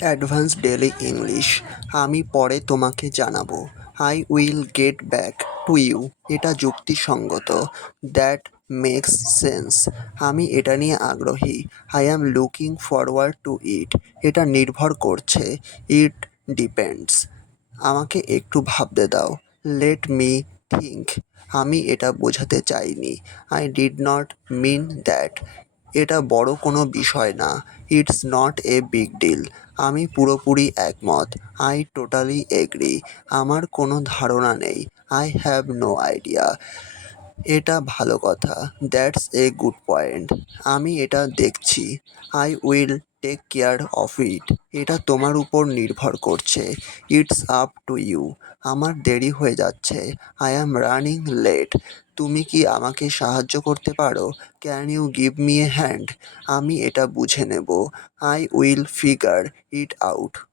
Advance daily English. আমি পরে তোমাকে জানাবো। I will get back to you. এটা যুক্তিসঙ্গত। That makes sense. আমি এটা নিয়ে আগ্রহী। I am looking forward to it. এটা নির্ভর করছে। It depends. আমাকে একটু ভাবতে দাও। Let me think. আমি এটা বোঝাতে চাইনি। I did not mean that. এটা বড় কোনো বিষয় না। It's not a big deal. আমি পুরোপুরি একমত। I totally agree. আমার কোনো ধারণা নেই। I have no idea. এটা ভালো কথা। That's a good point. আমি এটা দেখছি। I will take care of it. এটা তোমার উপর নির্ভর করছে। It's up to you. আমার দেরি হয়ে যাচ্ছে। I am running late. তুমি কি আমাকে সাহায্য করতে পারো? Can you give me a hand? আমি এটা বুঝে নেব। I will figure it out.